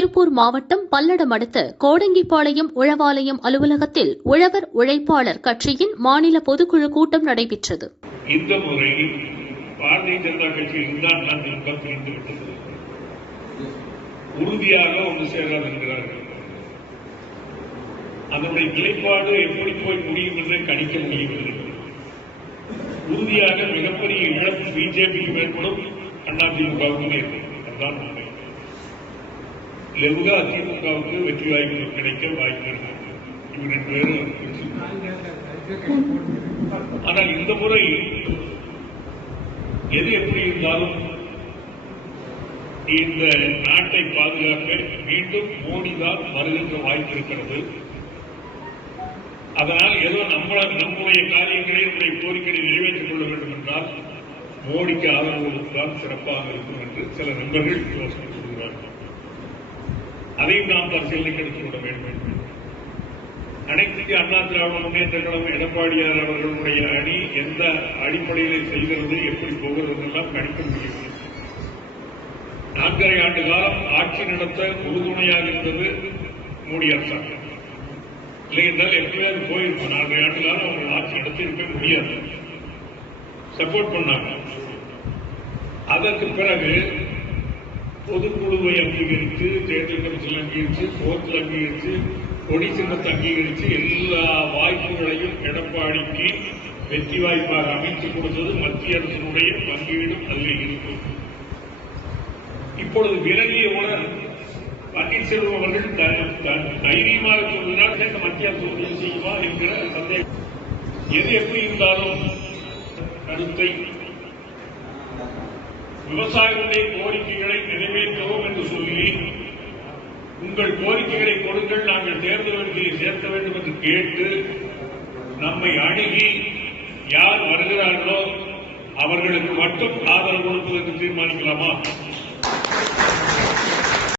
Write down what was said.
திருப்பூர் மாவட்டம் பல்லடம் அடுத்த கோடங்கிப்பாளையம் உழவாலயம் அலுவலகத்தில் உழவர் உழைப்பாளர் கட்சியின் மாநில பொதுக்குழு கூட்டம் நடைபெற்றது. இந்த முறை பாரதிய ஜனதா கட்சியில் தான் தெரிந்துவிட்டது. உறுதியாக ஒன்று சேராது என்கிறார்கள். அதனுடைய நிலைப்பாடு எப்படி போய் முடியும் என்று கணிக்க முடியவில்லை. உறுதியாக மிகப்பெரிய இழப்பு பிஜேபிக்கு மேற்படும் அதிமுகவுக்கு அதுதான் உண்மை. லெவுகா அதிமுகவுக்கு வெற்றி வாய்ப்பு கிடைக்க வாய்ப்பு இருக்கு. இவர் 2 பேரும். ஆனால் இந்த முறை எது எப்படி இருந்தாலும் இந்த நாட்டை பாதுகாக்க மீண்டும் மோடி தான் வருகின்ற வாய்ப்பு இருக்கிறது. அதனால் ஏதோ நம்முடைய காரியங்களை நம்முடைய கோரிக்கையை நிறைவேற்றிக் கொள்ள வேண்டும் என்றால் மோடிக்கு ஆதரவு தான் சிறப்பாக இருக்கும் என்று சில நண்பர்கள் யோசனை சொல்கிறார்கள். அதையும் நாம் பரிசீலனைக்கு எடுத்துக்கொள்ள வேண்டும். அனைத்து இந்திய அண்ணா திராவிட முன்னேற்ற கழகம் எடப்பாடியார் அவர்களுடைய அணி எந்த அடிப்படையில் செய்கிறது, எப்படி போகிறது எல்லாம் கணிக்க முடியும். 4.5 ஆண்டு காலம் ஆட்சி நடத்த உறுதுணையாக இருந்தது மோடி அரசாங்கம். இல்லை என்றால் எப்படியாவது போயிருக்கும். 4.5 ஆண்டு காலம் அவங்க ஆட்சி நடத்திருக்க முடியாது. சப்போர்ட் பண்ணாங்க. அதற்கு பிறகு பொதுக்குழுவை அங்கீகரித்து, தேர்தல் கமிஷன் அங்கீகரித்து, கோர்ட்டில் அங்கீகரித்து, கொடி சின்னத்தை அங்கீகரித்து எல்லா வாய்ப்புகளையும் எடப்பாடிக்கு வெற்றி வாய்ப்பாக அமைத்து கொடுத்தது மத்திய அரசினுடைய பங்கீடும் அதில் இருக்கும். இப்பொழுது விலகியவுடன் பன்னீர்செல்வம் அவர்கள் தைரியமாக சொல்வதால் மத்திய அரசு உதவி செய்யுமா என்கிற சந்தேகம். எது எப்படி இருந்தாலும் கருத்தை விவசாயிகளுடைய கோரிக்கைகளை நிறைவேற்றவும் என்று சொல்லி உங்கள் கோரிக்கைகளை கொடுங்கள், நாங்கள் தேர்தல் சேர்க்க வேண்டும் என்று கேட்டு நம்மை அணுகி யார் வருகிறார்களோ அவர்களுக்கு மட்டும் ஆதரவு கொடுப்பதற்கு தீர்மானிக்கலாமா?